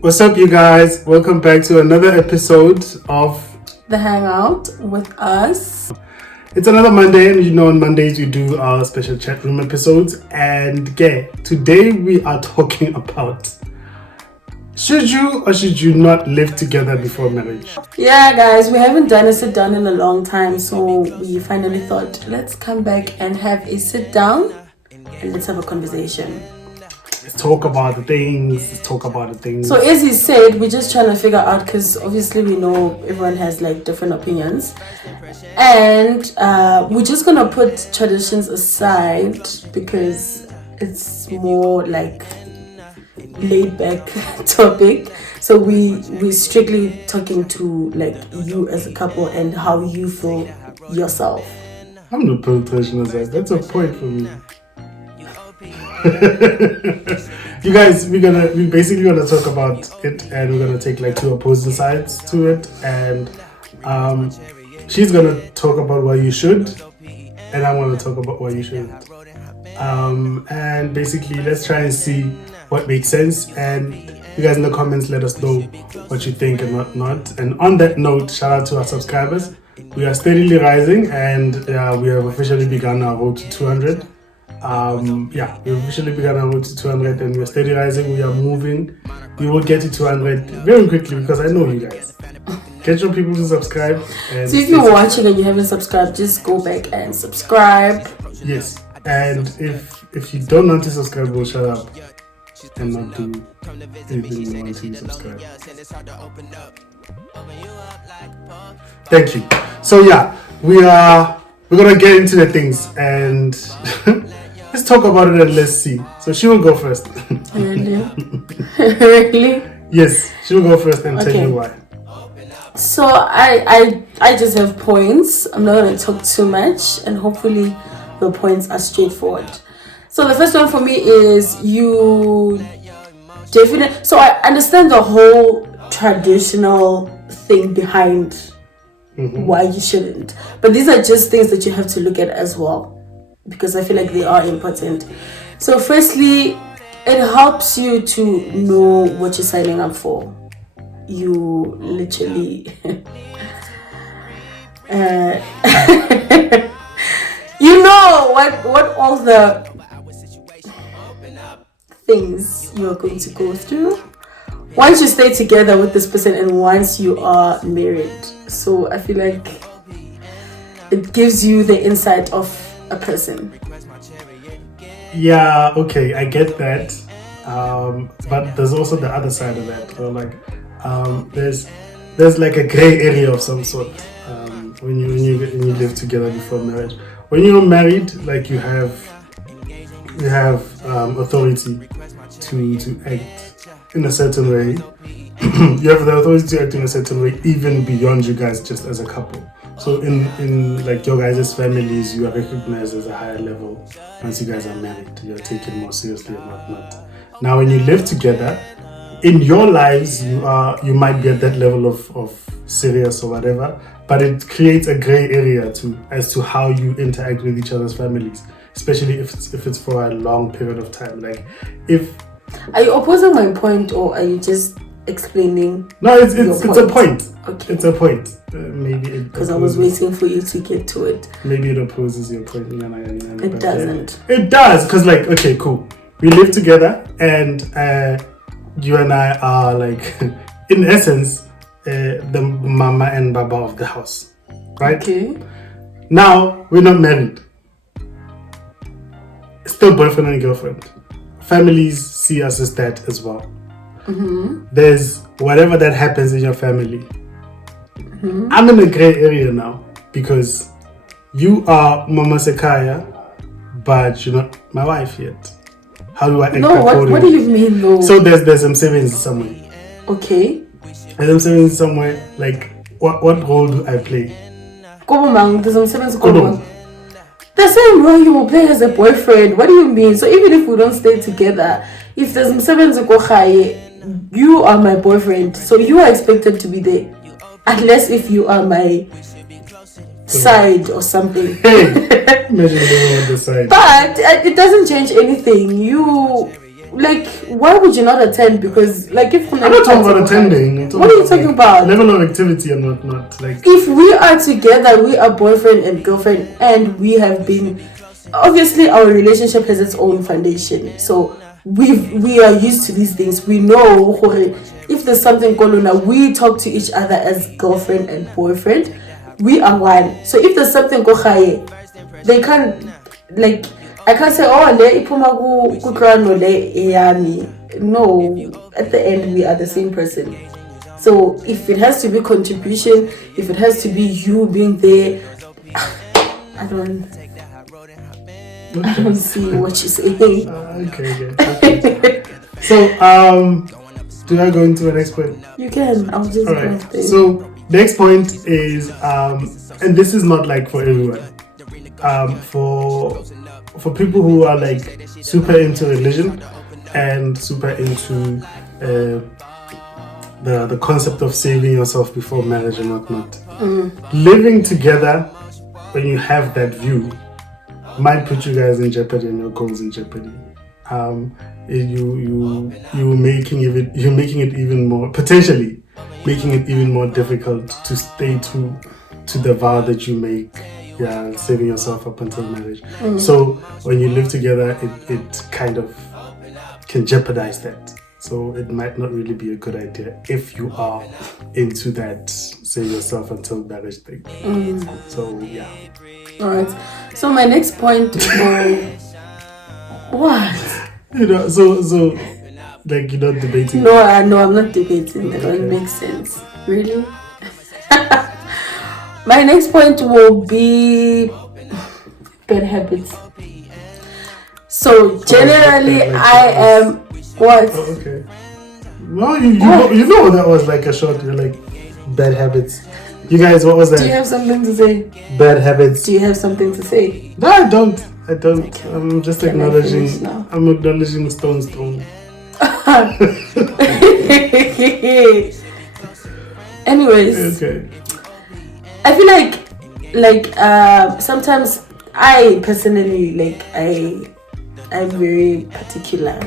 What's up, you guys? Welcome back to another episode of The Hangout with us. It's another Monday, and you know on Mondays we do our special chat room episodes. And today we are talking about should you or should you not live together before marriage? Yeah, guys, we haven't done a sit down in a long time, so we finally thought let's come back and have a sit down and let's have a conversation. Let's talk about the things. So as he said, we're just trying to figure out, because obviously we know everyone has like different opinions, and we're just gonna put traditions aside because it's more like laid back topic. So we're strictly talking to like you as a couple and how you feel yourself. I'm not paying attention to that. That's a point for me. You guys, we're basically gonna talk about it, and we're gonna take like two opposing sides to it, and she's gonna talk about why you should, and I'm gonna talk about why you shouldn't. And basically let's try and see what makes sense, and you guys in the comments let us know what you think and what not. And on that note, shout out to our subscribers. We are steadily rising, and we have officially begun our road to 200. We've officially begun our road to 200, and we're steady rising. We are moving. We will get to 200 very quickly because I know you guys. Get your people to subscribe. So if you're watching and you haven't subscribed, just go back and subscribe. Yes, and if you don't want to subscribe, we'll shut up and not do anything you want to subscribe. Thank you. So we're gonna get into the things, and let's talk about it and let's see. So she will go first. Really? Really? Yes, she will go first and tell you why. So I just have points. I'm not gonna talk too much, and hopefully the points are straightforward. So the first one for me is you definitely. So I understand the whole traditional thing behind why you shouldn't, but these are just things that you have to look at as well, because I feel like they are important. So firstly, it helps you to know what you're signing up for. You literally you know what all the things you're going to go through once you stay together with this person and once you are married. So I feel like it gives you the insight of a person. Yeah, okay, I get that. But there's also the other side of that. So there's like a gray area of some sort when you live together before marriage. When you're married, like you have authority to act in a certain way. You have the authority to act in a certain way, even beyond you guys just as a couple. So in like your guys' families, you are recognized as a higher level once you guys are married. You're taken more seriously and whatnot. Now, when you live together, in your lives, you might be at that level of serious or whatever, but it creates a gray area as to how you interact with each other's families, especially if it's for a long period of time. Like, are you opposing my point, or are you just explaining? No, it's a point. Okay. It's a point. Maybe because I was waiting for you to get to it. Maybe it opposes your point. It doesn't. It does, because okay, cool. We live together, and you and I are like, in essence, the mama and baba of the house, right? Okay. Now we're not married. Still boyfriend and girlfriend. Families see us as that as well. There's whatever that happens in your family. I'm in a gray area now because you are Mama Sekaya, but you're not my wife yet. How do I act accordingly? What do you mean though? So there's some savings somewhere. Okay. There's some savings somewhere. Like what role do I play? There's some savings. The same role you will play as a boyfriend. What do you mean? So even if we don't stay together, if there's some savings, you are my boyfriend, so you are expected to be there, unless if you are my side or something. Hey, imagine living on the side. But it doesn't change anything. You like, why would you not attend? Because, like, if I'm not talking about attending. What are you talking about? Level of activity and whatnot. Like, if we are together, we are boyfriend and girlfriend, and we have been. Obviously, our relationship has its own foundation, so we are used to these things. We know if there's something going on, we talk to each other as girlfriend and boyfriend. We are one. So if there's something go high, they can't, like, I can't say, oh, le ipumagu kukrano le yami. No, at the end we are the same person. So if it has to be contribution, if it has to be you being there, I don't see what you're saying. Okay. So, do I go into the next point? You can. I'll just go there. So, next point is, and this is not like for everyone. For people who are like super into religion and super into the concept of saving yourself before marriage and whatnot. Living together, when you have that view, might put you guys in jeopardy and your goals in jeopardy. You're making it even more, potentially making it even more difficult to stay true to the vow that you make. Yeah, saving yourself up until marriage. So when you live together, it kind of can jeopardize that. So it might not really be a good idea if you are into that save yourself until marriage thing. So yeah. All right. So my next point what? So like you're not debating. No, I'm not debating. That doesn't make sense. Really? My next point will be bad habits. So generally, I am what? Oh, okay. Well, you know that was like a short. You're like bad habits. You guys, what was that? Do you have something to say? Bad habits. Do you have something to say? No, I don't. I'm just acknowledging. I'm acknowledging stone. Anyways. Okay. I feel like sometimes I personally I'm very particular.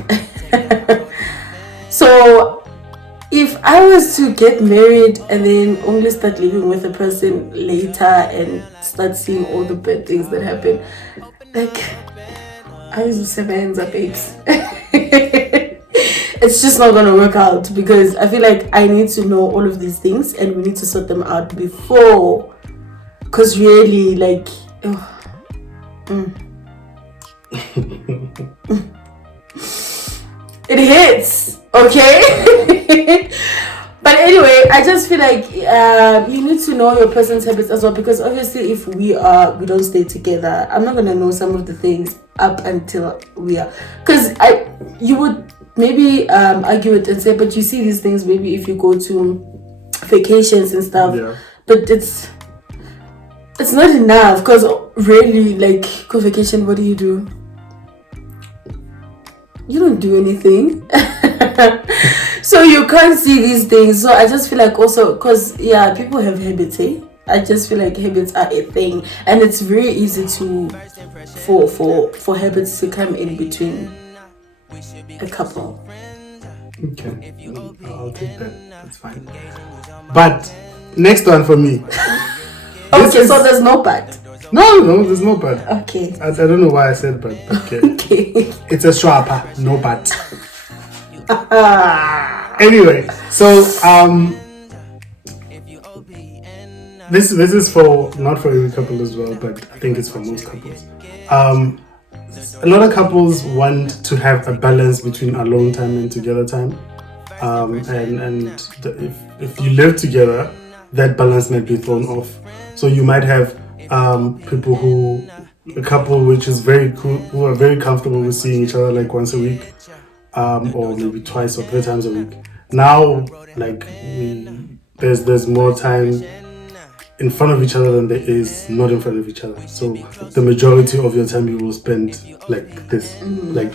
So if I was to get married and then only start living with a person later and start seeing all the bad things that happen, like I use 7 babes. It's just not gonna work out because I feel like I need to know all of these things and we need to sort them out before. Cause really, like, it hits, okay? But anyway, I just feel like you need to know your person's habits as well, because obviously if we don't stay together, I'm not gonna know some of the things up until we are, because you would maybe argue it and say, but you see these things maybe if you go to vacations and stuff, but it's not enough, because really, like, go vacation, what do? You don't do anything. So you can't see these things. So I just feel like also, because people have habits, I just feel like habits are a thing, and it's very easy for habits to come in between a couple. Okay, I'll take that. That's fine. But next one for me. Okay, so there's no but. No, there's no but. Okay. I don't know why I said but. Okay. Okay. It's a swapper, no but. Anyway, so this is for not for every couple as well, but I think it's for most couples. A lot of couples want to have a balance between alone time and together time, if you live together, that balance might be thrown off. So you might have a couple which is very cool, who are very comfortable with seeing each other like once a week, or maybe twice or 3 times a week. Now, like there's more time in front of each other than there is not in front of each other. So the majority of your time you will spend like this, like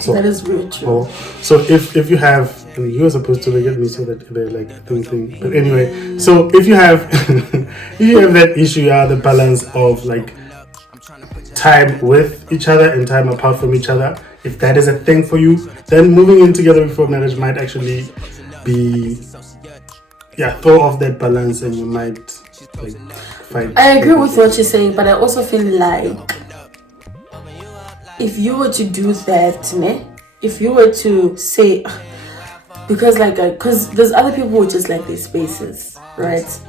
so. That is very true. So if you have, and you are supposed to look at me so that they're like thing. But anyway, so if you have if you have that issue, the balance of like time with each other and time apart from each other, if that is a thing for you, then moving in together before marriage might actually be throw off that balance, and you might like fight. I agree with what you're saying, but I also feel like if you were to do that, if you were to say, because there's other people who just like their spaces, right?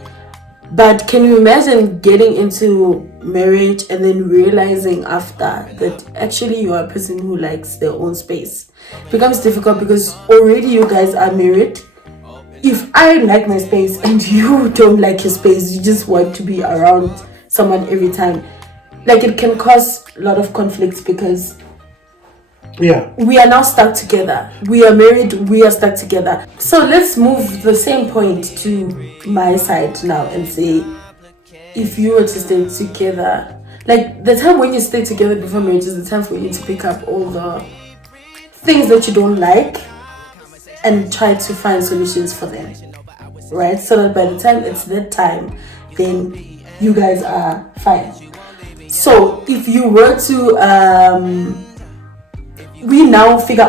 But can you imagine getting into marriage and then realizing after that actually you are a person who likes their own space? It becomes difficult because already you guys are married. If I like my space and you don't like your space, you just want to be around someone every time, like it can cause a lot of conflicts because we are now stuck together. We are married, we are stuck together. So let's move the same point to my side now and say, if you were to stay together, like the time when you stay together before marriage is the time for you to pick up all the things that you don't like and try to find solutions for them, right? So that by the time it's that time, then you guys are fine. So if you were to you figure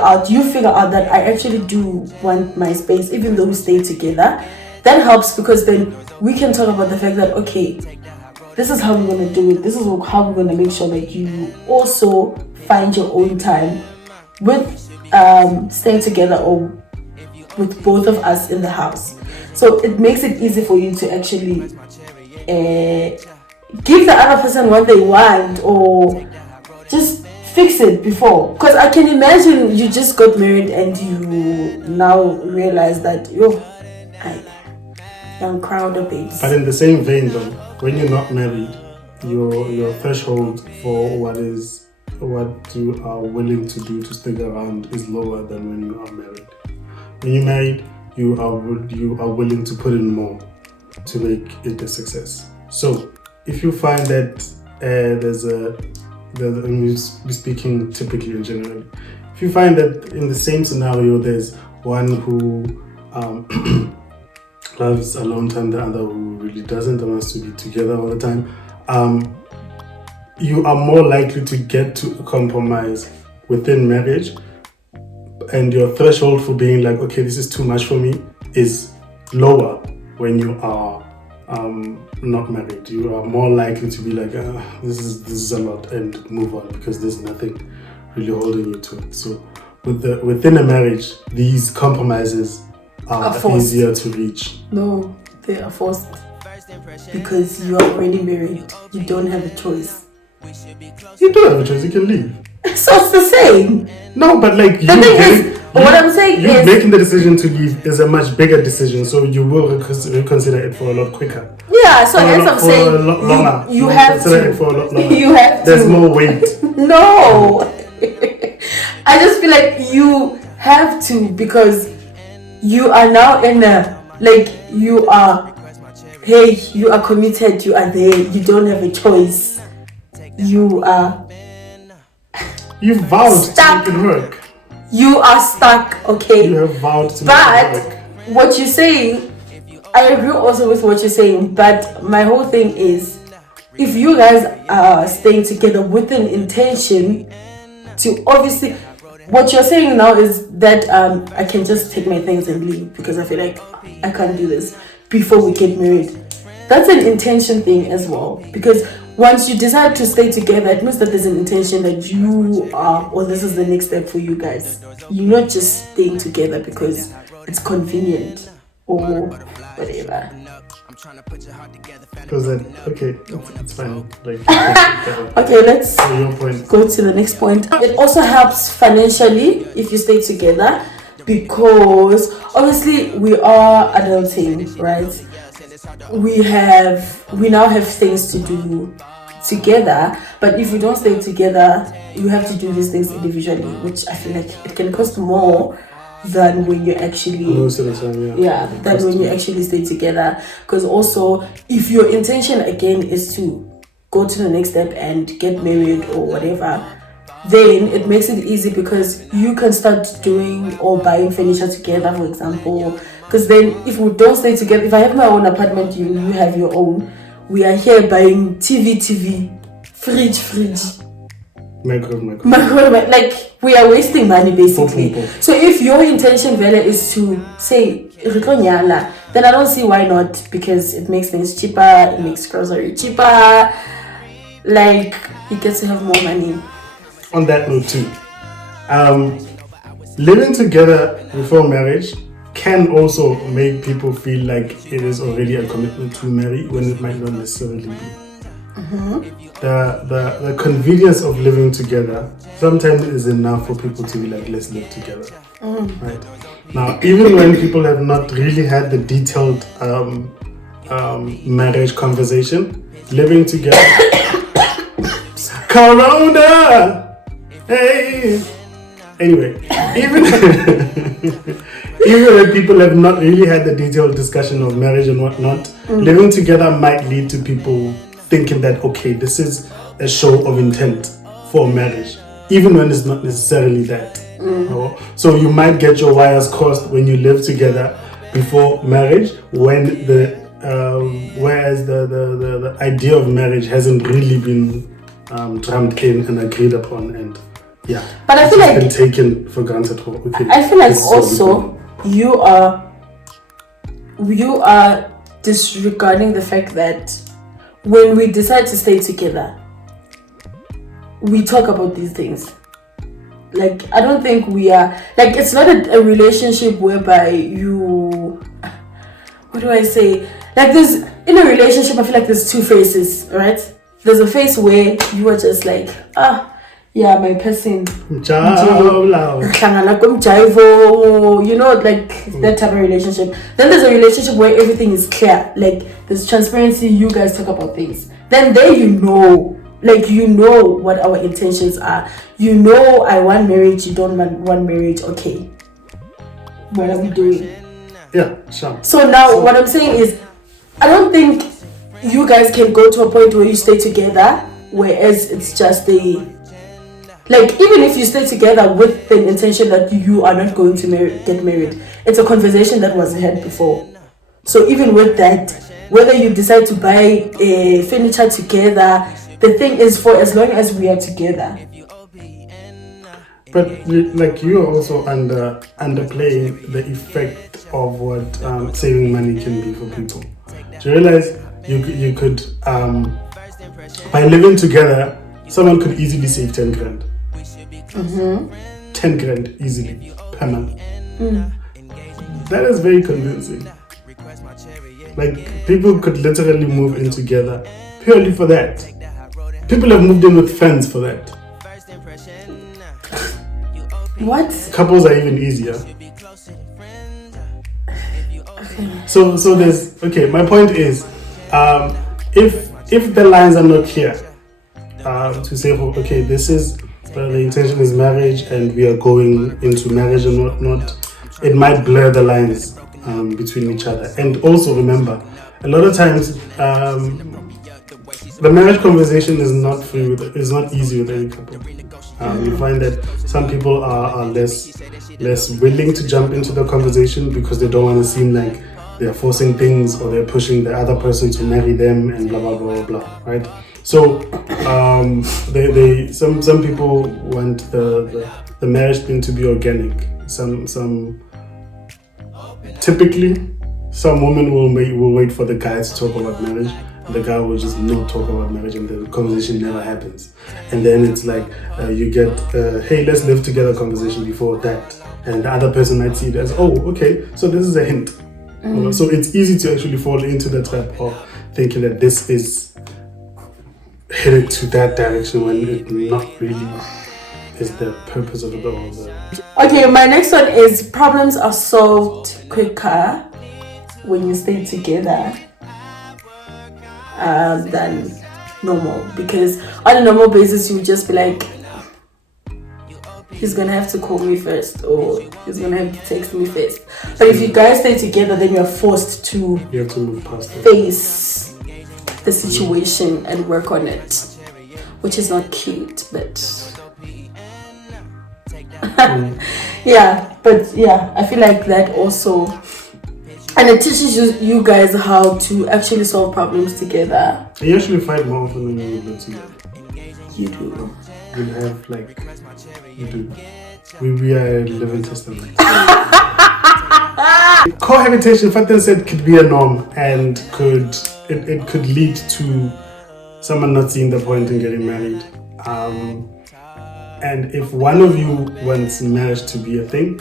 out that I actually do want my space, even though we stay together, that helps because then we can talk about the fact that, okay, this is how we're going to do it. This is how we're going to make sure that you also find your own time with staying together or with both of us in the house. So it makes it easy for you to actually give the other person what they want or just fix it before. Because I can imagine you just got married and you now realize that young crowder babes. But in the same vein though, when you're not married, your threshold for what you are willing to do to stick around is lower than when you are married. When you're married, you are willing to put in more to make it a success. So if you find that we're speaking typically in general, if you find that in the same scenario there's one who loves alone time, the other who really doesn't and wants to be together all the time, you are more likely to get to a compromise within marriage, and your threshold for being like, okay, this is too much for me, is lower when you are not married. You are more likely to be like, this is a lot, and move on because there's nothing really holding you to it. So within a marriage, these compromises are easier to reach. No, they are forced because you are already married. You don't have a choice. You do have a choice. You can leave. So it's the same. No, but like what I'm saying is making the decision to leave is a much bigger decision, so you will reconsider it for a lot quicker. Yeah, so as I'm saying, you have to. It for a lot longer. You have to. There's more weight. No, I just feel like you have to because you are now in a you are committed. You are there. You don't have a choice. You've vowed to make it work. You are stuck, okay? You have vowed to make it work. But what you're saying, I agree also with what you're saying, but my whole thing is, if you guys are staying together with an intention to obviously, what you're saying now is that I can just take my things and leave because I feel like I can't do this before we get married. That's an intention thing as well, because once you decide to stay together, it means that there's an intention that you are, or this is the next step for you guys. You're not just staying together because it's convenient or whatever. Because it's fine. Okay, let's go to the next point. It also helps financially if you stay together because obviously we are adulting, right? We now have things to do together, but if we don't stay together, you have to do these things individually, which I feel like it can cost more than when you actually most of the time, than when you actually stay together. Because also, if your intention again is to go to the next step and get married or whatever, then it makes it easy because you can start doing or buying furniture together, for example. Because then if we don't stay together, if I have my own apartment, you have your own, we are here buying TV, fridge, Like we are wasting money basically. So if your intention Vela is to say then I don't see why not, because it makes things cheaper, it makes grocery cheaper, like you get to have more money. On that note too, living together before marriage can also make people feel like it is already a commitment to marry when it might not necessarily be. The convenience of living together sometimes is enough for people to be like, let's live together. Right now, even when people have not really had the detailed marriage conversation, living together. Corona. Hey. Anyway, even even when people have not really had the detailed discussion of marriage and whatnot, living together might lead to people thinking that, okay, this is a show of intent for marriage, even when it's not necessarily that. So you might get your wires crossed when you live together before marriage, when whereas the idea of marriage hasn't really been drummed in and agreed upon, and but I feel like been taken for granted. Okay, I feel like also you are disregarding the fact that when we decide to stay together, we talk about these things. Like, I don't think we are, like, it's not a relationship whereby you, what do I say? Like, there's, in a relationship, I feel like there's two phases, right? There's a phase where you are just like, yeah, my person, you know, like that type of relationship. Then there's a relationship where everything is clear, like there's transparency, you guys talk about things. Then there you know what our intentions are. You know, I want marriage, you don't want marriage, okay. What are we doing? Yeah, sure. So now what I'm saying is, I don't think you guys can go to a point where you stay together, whereas it's just like, even if you stay together with the intention that you are not going to get married, it's a conversation that was had before. So even with that, whether you decide to buy furniture together, the thing is, for as long as we are together. But like, you are also underplaying the effect of what saving money can be for people. Do you realize you could by living together, someone could easily save 10 grand. 10 grand easily per month. That is very convincing. Like, people could literally move in together purely for that. People have moved in with friends for that. What? Couples are even easier. Okay. So there's, okay, my point is, if the lines are not clear, to say, okay, this is the intention is marriage and we are going into marriage and whatnot, it might blur the lines between each other. And also remember, a lot of times the marriage conversation is not easy with every couple. You find that some people are less willing to jump into the conversation because they don't want to seem like they're forcing things or they're pushing the other person to marry them and blah blah blah blah, right? So some people want the marriage thing to be organic. Typically some women will wait for the guy to talk about marriage. The guy will just not talk about marriage and the conversation never happens. And then it's like you get hey, let's live together conversation before that, and the other person might see it as, oh, okay, so this is a hint. So it's easy to actually fall into the trap of thinking that this is headed to that direction when it not really is the purpose of it all. Okay, my next one is problems are solved quicker when you stay together than normal, because on a normal basis you would just be like, he's gonna have to call me first or he's gonna have to text me first. But if you guys stay together, then you're forced to move past it, face the situation and work on it, which is not cute, but I feel like that also, and it teaches you guys how to actually solve problems together. You actually fight more often when you live together. You do. we'll have like you do. We are a living testament. Cohabitation, Fatin said, could be a norm and it could lead to someone not seeing the point in getting married. And if one of you wants marriage to be a thing,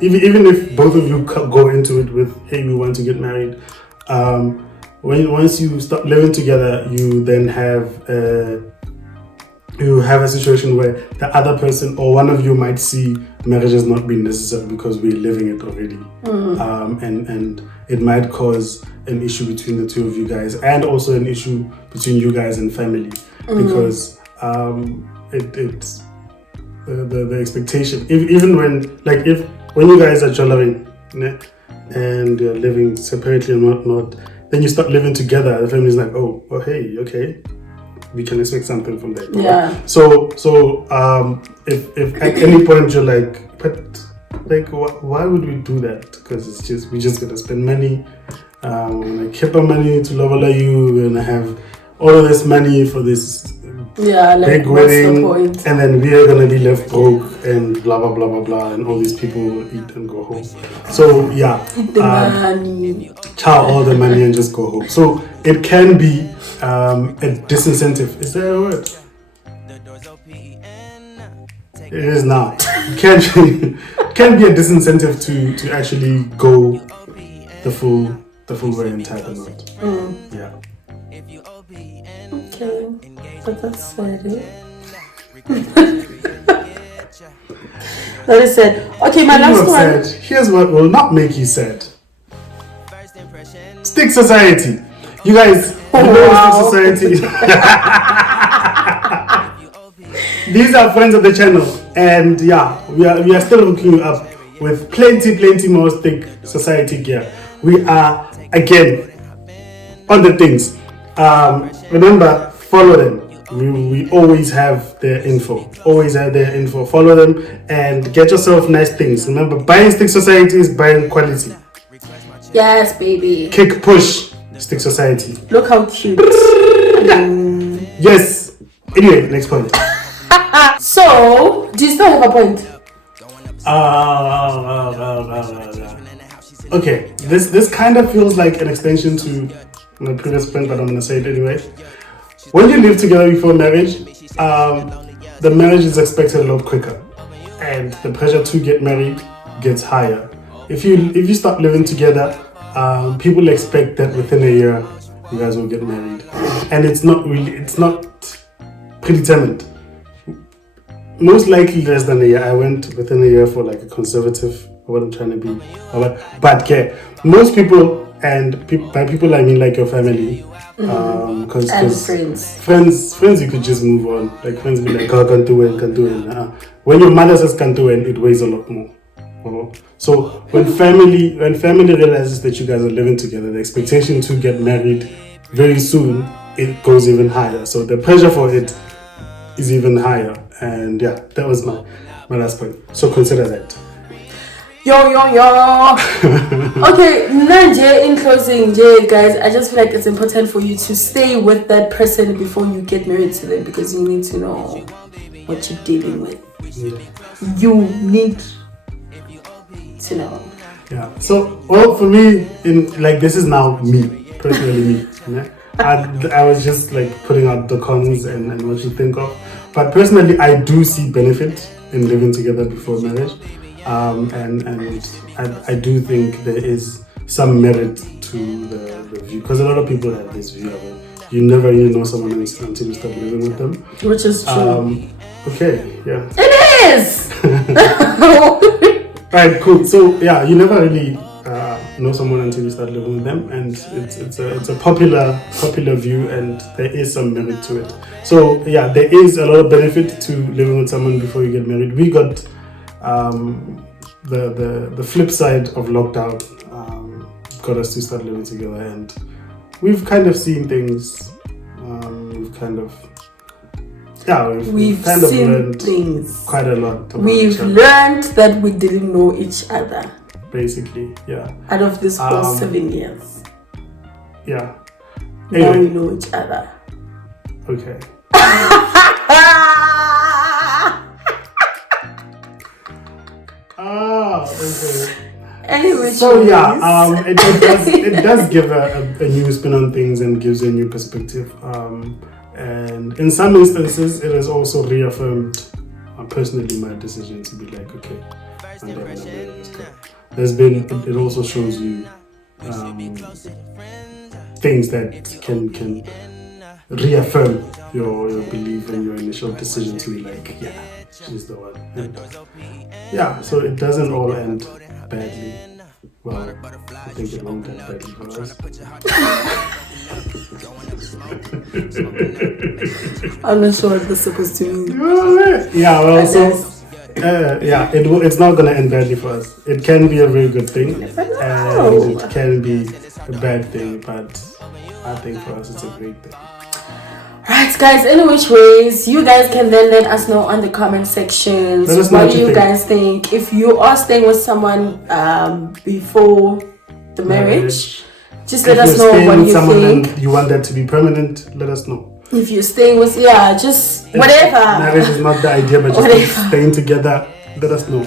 even if both of you go into it with, hey, we want to get married, once you start living together, you then have a situation where the other person or one of you might see marriage as not being necessary because we're living it already. And it might cause an issue between the two of you guys, and also an issue between you guys and family, because it's the expectation. Even when you guys are jollering and you're living separately and whatnot, then you start living together. The family's like, oh hey, okay, we can expect something from that. Yeah. So if at any point you're like, but like, why would we do that? Because we're just gonna spend money. We're gonna keep our money to level you. We're gonna have all of this money for this big wedding, and then we are gonna be left broke and blah blah blah blah blah, and all these people will eat and go home. So yeah, money. chow all the money and just go home. So it can be a disincentive. Is there a word? It is now. It can be a disincentive to actually go the full way and type of it. Yeah. Okay, but that's sad. That is sad. Okay, my last one. Here's what will not make you sad. Stick Society. You guys, you know Stick Society. These are friends of the channel, and yeah, we are still hooking you up with plenty more Stick Society gear. We are again on the things. Remember, follow them. We always have their info. Follow them and get yourself nice things. Remember, buying Stick Society is buying quality. Yes, baby. Kick push Stick Society. Look how cute. Yes. Anyway, next point. So, do you still have a point? Okay, this kind of feels like an extension to my previous point, but I'm gonna say it anyway. When you live together before marriage, the marriage is expected a lot quicker, and the pressure to get married gets higher. If you start living together, people expect that within a year you guys will get married, and it's not predetermined. Most likely less than a year. I went within a year for like a conservative. What I'm trying to be, but yeah, most people, and by people I mean like your family, because friends you could just move on. Like friends be like, oh, can't do it. When your mother says can't do it, it weighs a lot more. So when family realizes that you guys are living together, the expectation to get married very soon, it goes even higher. So the pressure for it is even higher. And yeah, that was my last point. So consider that. Yo. Okay, in closing, guys, I just feel like it's important for you to stay with that person before you get married to them, because you need to know what you're dealing with. You need to know. Yeah. So, well, for me, this is now me, personally me. Yeah? I was just like putting out the cons and what you think of. But personally, I do see benefit in living together before marriage. And I do think there is some merit to the view, because a lot of people have this view of it. You never really know someone until you start living with them. Which is true. Okay, yeah. It is! Right, cool. So, yeah, you never really know someone until you start living with them, and it's a popular view, and there is some merit to it. So, yeah, there is a lot of benefit to living with someone before you get married. We got the flip side of lockdown got us to start living together, and we've kind of seen things. We've kind of learned things quite a lot. We've learned that we didn't know each other. Basically, yeah. Out of this whole 7 years. Yeah. Anyway. Now we know each other. Okay. Anyway, so yeah, it does give a new spin on things and gives a new perspective. And in some instances, it has also reaffirmed personally my decision to be like, okay, I'm never gonna marry this girl. It also shows you things that can reaffirm your belief and your initial decision to be like, yeah, she's the one. And yeah, so it doesn't all end badly. Well, I think it won't end badly for us. I'm not sure what this is supposed to mean. Yeah, well, so it's not gonna end badly for us. It can be a very good thing, and it can be a bad thing, but I think for us it's a great thing. Right, guys, any which ways, you guys can then let us know on the comment sections. What do you guys think? If you are staying with someone before the marriage, just let us know what you think. And you want that to be permanent, let us know. If you're staying with, just whatever. Marriage is not the idea, but just staying together, let us know.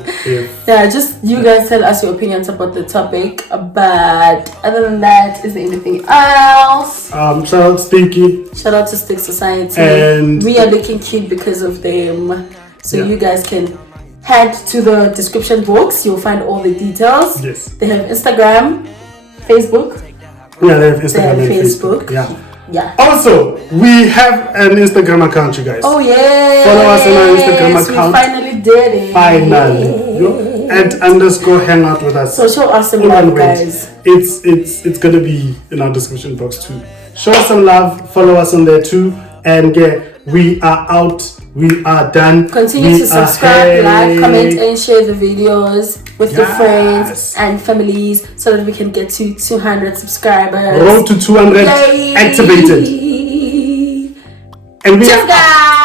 Yeah, just you guys tell us your opinions about the topic. But other than that, is there anything else? Shout out Stinky. Shout out to Stick Society. And we are looking cute because of them. So you guys can head to the description box. You'll find all the details. Yes. They have Instagram, Facebook. Yeah, they have Instagram and Facebook. Yeah. Also, we have an Instagram account, you guys. Oh yeah. Follow us on our Instagram account. We finally did it. Finally. @_hangout with us. So show us some love, guys. It's gonna be in our description box too. Show us some love. Follow us on there too. And we are out. We are done. Continue to subscribe, like, comment, and share the videos with your friends and families so that we can get to 200 subscribers. Road to 200 activated. And we Cheers, guys.